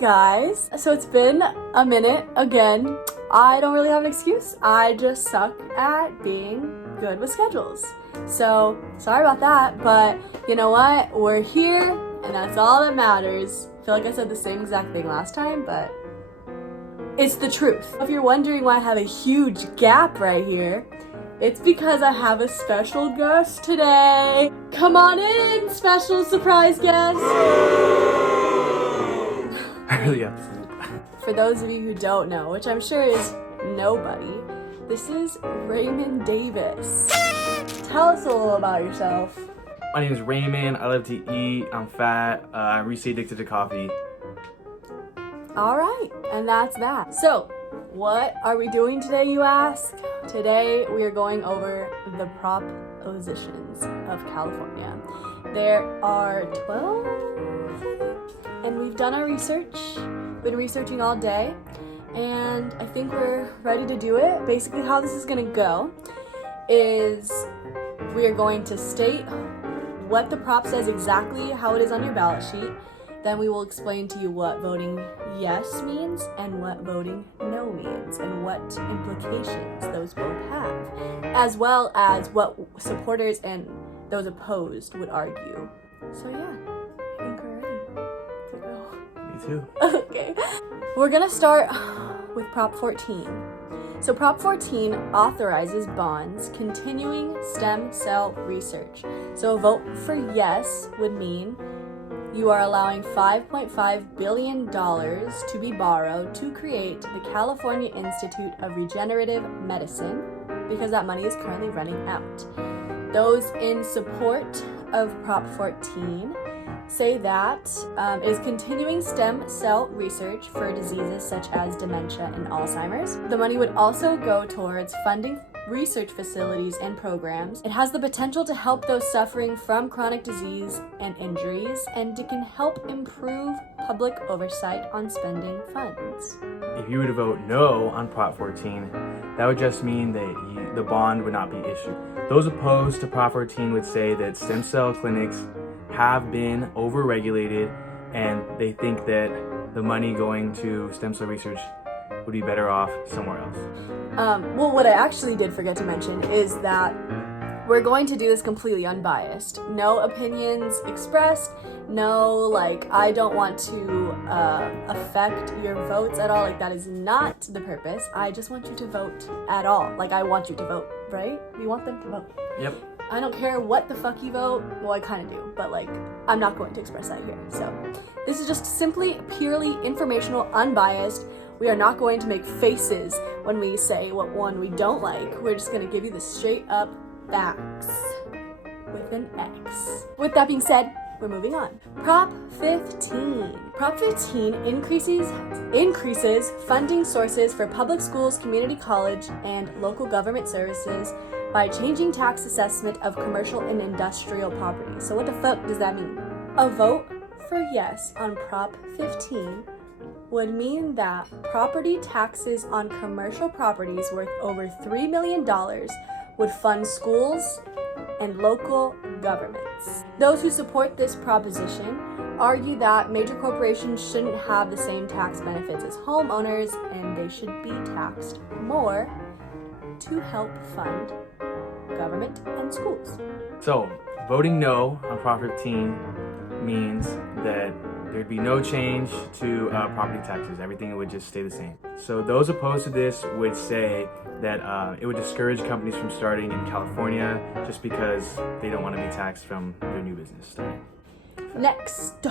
guys, so it's been a minute again. I don't really have an excuse. I just suck at being good with schedules. So sorry about that, but you know what? We're here and that's all that matters. I feel like I said the same exact thing last time, but it's the truth. If you're wondering why I have a huge gap right here, it's because I have a special guest today. Come on in, special surprise guest. I really have to sleep. For those of you who don't know, which I'm sure is nobody, this is Raymond Davis. Tell us a little about yourself. My name is Raymond. I love to eat. I'm fat. I'm recently addicted to coffee. All right, and that's that. So, what are we doing today, you ask? Today, we are going over the propositions of California. There are 12, I think, and we've done our research. Been researching all day, and I think we're ready to do it. Basically, how this is gonna go is we are going to state what the prop says exactly, how it is on your ballot sheet. Then we will explain to you what voting yes means and what voting no means and what implications those both have, as well as what supporters and those opposed would argue. So yeah, I think we're ready to go. Me too. Okay. We're gonna start with Prop 14. So Prop 14 authorizes bonds continuing stem cell research. So a vote for yes would mean you are allowing $5.5 billion to be borrowed to create the California Institute of Regenerative Medicine, because that money is currently running out. Those in support of Prop 14 say that it is continuing stem cell research for diseases such as dementia and Alzheimer's. The money would also go towards funding research facilities and programs. It has the potential to help those suffering from chronic disease and injuries, and it can help improve public oversight on spending funds. If you were to vote no on Prop 14, that would just mean that the bond would not be issued. Those opposed to Prop 14 would say that stem cell clinics have been overregulated, and they think that the money going to stem cell research would be better off somewhere else. Well, what I actually did forget to mention is that we're going to do this completely unbiased. No opinions expressed, no, I don't want to affect your votes at all. That is not the purpose. I just want you to vote at all. I want you to vote, right? We want them to vote. Yep. I don't care what the fuck you vote. Well, I kind of do, but I'm not going to express that here. So this is just simply purely informational, unbiased. We are not going to make faces when we say what one we don't like. We're just going to give you the straight up facts with an X. With that being said, we're moving on. Prop 15. Prop 15 increases funding sources for public schools, community college, and local government services by changing tax assessment of commercial and industrial property. So what the fuck does that mean? A vote for yes on Prop 15 would mean that property taxes on commercial properties worth over $3 million would fund schools and local governments. Those who support this proposition argue that major corporations shouldn't have the same tax benefits as homeowners, and they should be taxed more to help fund government and schools. So, voting no on Prop 15 means that there'd be no change to property taxes. Everything would just stay the same. So those opposed to this would say that it would discourage companies from starting in California just because they don't want to be taxed from their new business starting. Next,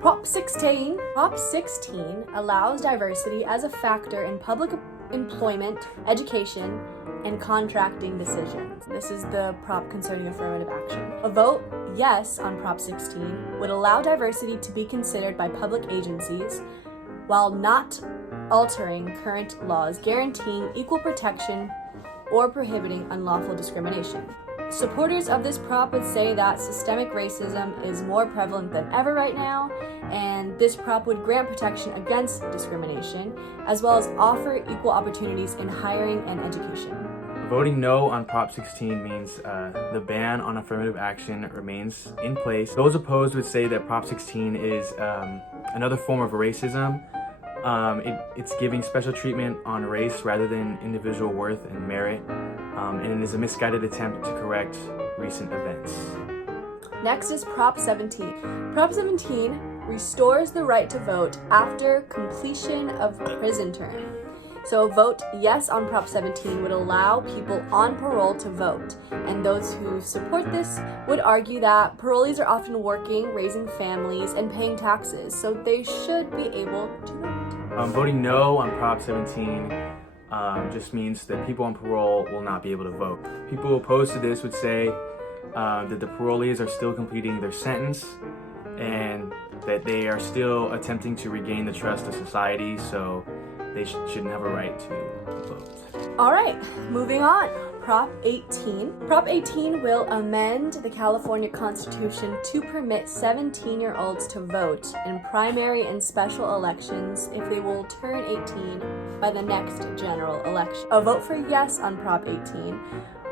Prop 16. Prop 16 allows diversity as a factor in public employment, education, and contracting decisions. This is the prop concerning affirmative action. A vote yes on Prop 16 would allow diversity to be considered by public agencies while not altering current laws guaranteeing equal protection or prohibiting unlawful discrimination. Supporters of this prop would say that systemic racism is more prevalent than ever right now, and this prop would grant protection against discrimination, as well as offer equal opportunities in hiring and education. Voting no on Prop 16 means the ban on affirmative action remains in place. Those opposed would say that Prop 16 is another form of racism. It's giving special treatment on race rather than individual worth and merit, and it is a misguided attempt to correct recent events. Next is Prop 17. Prop 17 restores the right to vote after completion of prison term. So a vote yes on Prop 17 would allow people on parole to vote, and those who support this would argue that parolees are often working, raising families, and paying taxes, so they should be able to vote. Voting no on Prop 17 just means that people on parole will not be able to vote. People opposed to this would say that the parolees are still completing their sentence and that they are still attempting to regain the trust of society, so they shouldn't have a right to vote. All right, moving on. Prop 18. Prop 18 will amend the California Constitution to permit 17-year-olds to vote in primary and special elections if they will turn 18 by the next general election. A vote for yes on Prop 18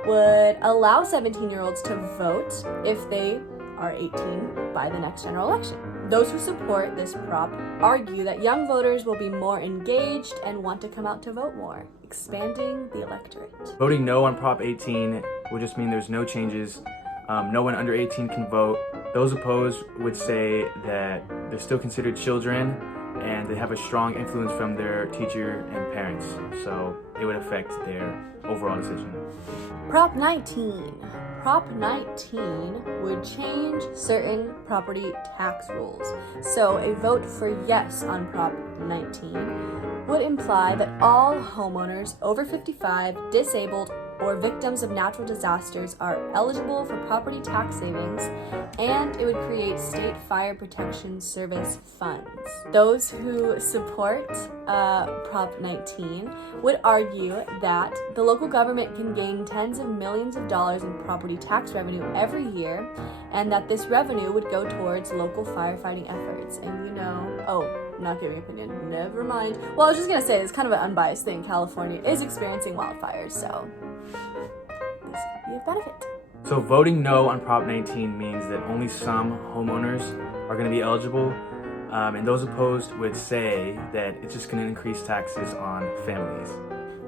would allow 17-year-olds to vote if they are 18 by the next general election. Those who support this prop argue that young voters will be more engaged and want to come out to vote more, expanding the electorate. Voting no on Prop 18 would just mean there's no changes. No one under 18 can vote. Those opposed would say that they're still considered children and they have a strong influence from their teacher and parents, so it would affect their overall decision. Prop 19. Prop 19 would change certain property tax rules. So a vote for yes on Prop 19 would imply that all homeowners over 55, disabled, or victims of natural disasters are eligible for property tax savings, and it would create state fire protection service funds. Those who support Prop 19 would argue that the local government can gain tens of millions of dollars in property tax revenue every year, and that this revenue would go towards local firefighting efforts. And we know, not giving opinion, never mind. Well, I was just gonna say, it's kind of an unbiased thing. California is experiencing wildfires, so this could be of benefit. So voting no on Prop 19 means that only some homeowners are going to be eligible, and those opposed would say that it's just going to increase taxes on families.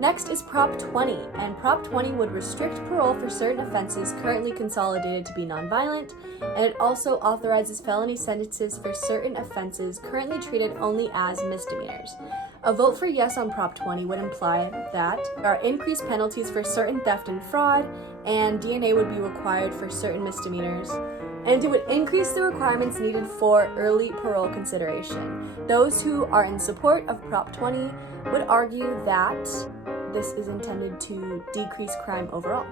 Next is Prop 20, and Prop 20 would restrict parole for certain offenses currently consolidated to be nonviolent, and it also authorizes felony sentences for certain offenses currently treated only as misdemeanors. A vote for yes on Prop 20 would imply that there are increased penalties for certain theft and fraud, and DNA would be required for certain misdemeanors, and it would increase the requirements needed for early parole consideration. Those who are in support of Prop 20 would argue that this is intended to decrease crime overall.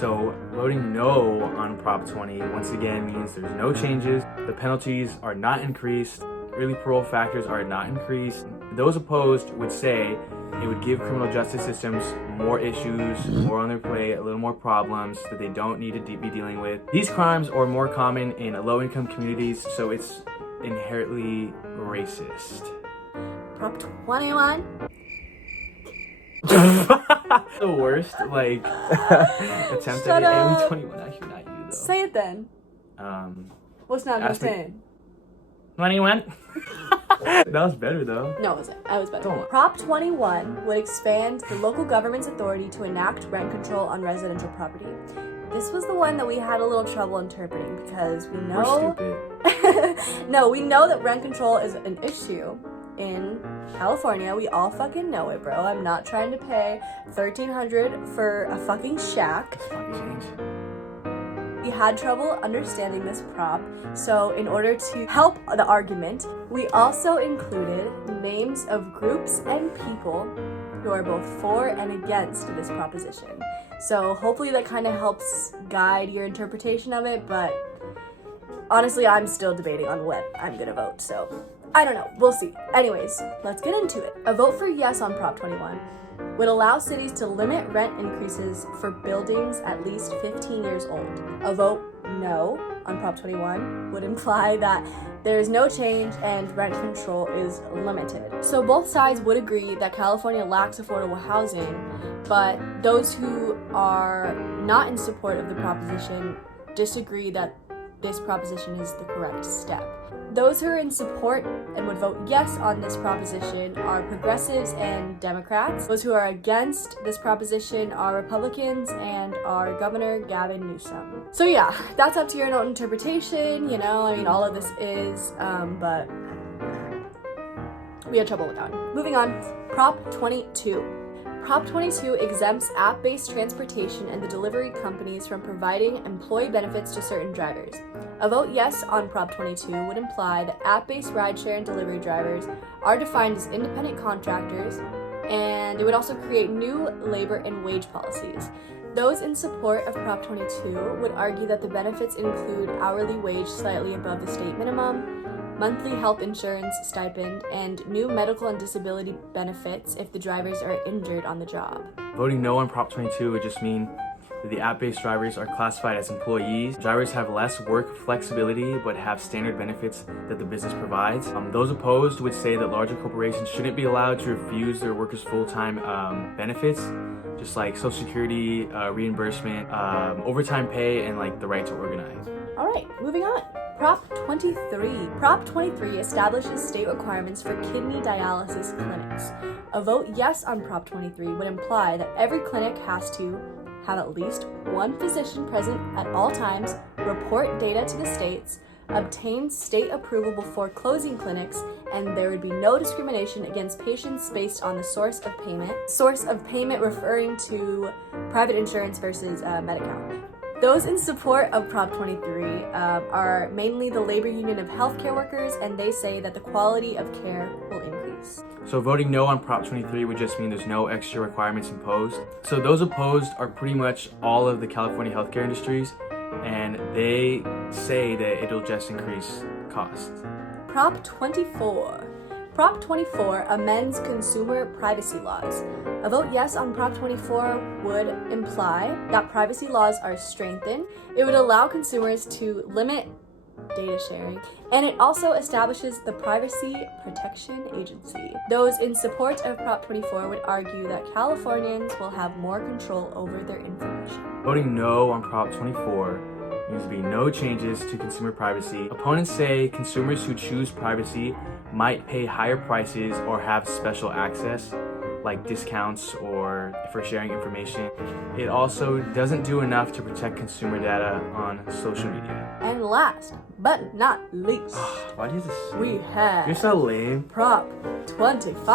So voting no on Prop 20 once again means there's no changes, the penalties are not increased, early parole factors are not increased. Those opposed would say it would give criminal justice systems more issues, more on their plate, a little more problems that they don't need to be dealing with. These crimes are more common in low-income communities, so it's inherently racist. Prop 21. The worst, attempt Shut at it. up. Hey, 21, actually not you, though. Say it then. What's not ask me- 10? 21. That was better, though. No, it wasn't. I was better. Don't. Prop 21 would expand the local government's authority to enact rent control on residential property. This was the one that we had a little trouble interpreting because we know... We're stupid. No, we know that rent control is an issue in California. We all fucking know it, bro. I'm not trying to pay $1,300 for a fucking shack. That's fucking change. We had trouble understanding this prop, so in order to help the argument, we also included names of groups and people who are both for and against this proposition. So hopefully that kind of helps guide your interpretation of it, but honestly, I'm still debating on what I'm gonna vote, so I don't know. We'll see. Anyways, let's get into it. A vote for yes on Prop 21 would allow cities to limit rent increases for buildings at least 15 years old. A vote no on Prop 21 would imply that there is no change and rent control is limited. So both sides would agree that California lacks affordable housing, but those who are not in support of the proposition disagree that this proposition is the correct step. Those who are in support and would vote yes on this proposition are progressives and Democrats. Those who are against this proposition are Republicans and our Governor Gavin Newsom. So yeah, that's up to your own interpretation, you know, I mean, all of this is, but we had trouble with that one. Moving on, Prop 22. Prop 22 exempts app-based transportation and the delivery companies from providing employee benefits to certain drivers. A vote yes on Prop 22 would imply that app-based rideshare and delivery drivers are defined as independent contractors, and it would also create new labor and wage policies. Those in support of Prop 22 would argue that the benefits include hourly wage slightly above the state minimum, monthly health insurance stipend, and new medical and disability benefits if the drivers are injured on the job. Voting no on Prop 22 would just mean that the app-based drivers are classified as employees. Drivers have less work flexibility but have standard benefits that the business provides. Those opposed would say that larger corporations shouldn't be allowed to refuse their workers full-time benefits, just like Social Security, reimbursement, overtime pay, and like the right to organize. All right, moving on. Prop 23. Prop 23 establishes state requirements for kidney dialysis clinics. A vote yes on Prop 23 would imply that every clinic has to have at least one physician present at all times, report data to the states, obtain state approval before closing clinics, and there would be no discrimination against patients based on the source of payment. Source of payment referring to private insurance versus Medi-Cal. Those in support of Prop 23 are mainly the labor union of healthcare workers, and they say that the quality of care will increase. So voting no on Prop 23 would just mean there's no extra requirements imposed. So those opposed are pretty much all of the California healthcare industries, and they say that it'll just increase costs. Prop 24. Prop 24 amends consumer privacy laws. A vote yes on Prop 24 would imply that privacy laws are strengthened. It would allow consumers to limit data sharing, and it also establishes the Privacy Protection Agency. Those in support of Prop 24 would argue that Californians will have more control over their information. Voting no on Prop 24 means there be no changes to consumer privacy. Opponents say consumers who choose privacy might pay higher prices or have special access, like discounts or for sharing information. It also doesn't do enough to protect consumer data on social media. And last but not least, Why do you this? we have You're so lame. Prop 25.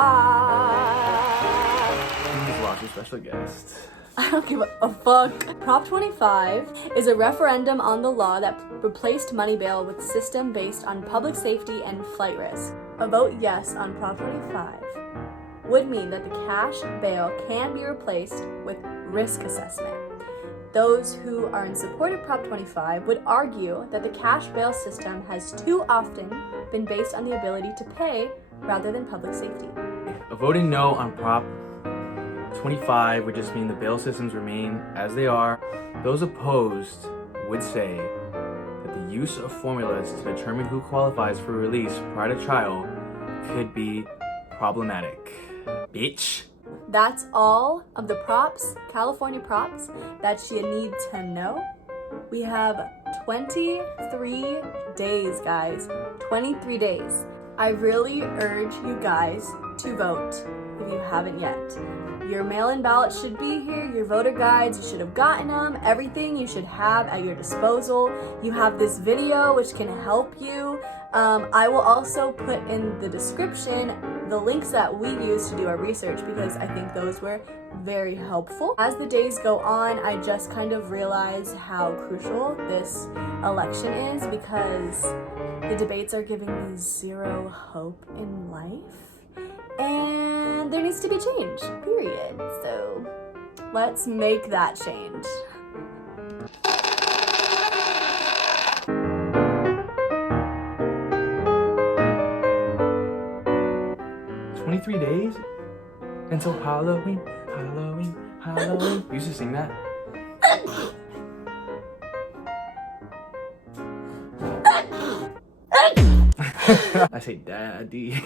You just lost your special guest. I don't give a fuck. Prop 25 is a referendum on the law that replaced money bail with a system based on public safety and flight risk. A vote yes on Prop 25 would mean that the cash bail can be replaced with risk assessment. Those who are in support of Prop 25 would argue that the cash bail system has too often been based on the ability to pay rather than public safety. Voting no on Prop 25 would just mean the bail systems remain as they are. Those opposed would say that the use of formulas to determine who qualifies for release prior to trial could be problematic. Bitch. That's all of the props, California props, that you need to know. We have 23 days, guys. 23 days. I really urge you guys to vote if you haven't yet. Your mail-in ballot should be here, your voter guides, you should have gotten them, everything you should have at your disposal. You have this video which can help you. I will also put in the description the links that we used to do our research because I think those were very helpful. As the days go on, I just kind of realize how crucial this election is because the debates are giving me zero hope in life. And there needs to be change, period. So let's make that change. "23 days until Halloween, Halloween, Halloween." You used to sing that? I say daddy.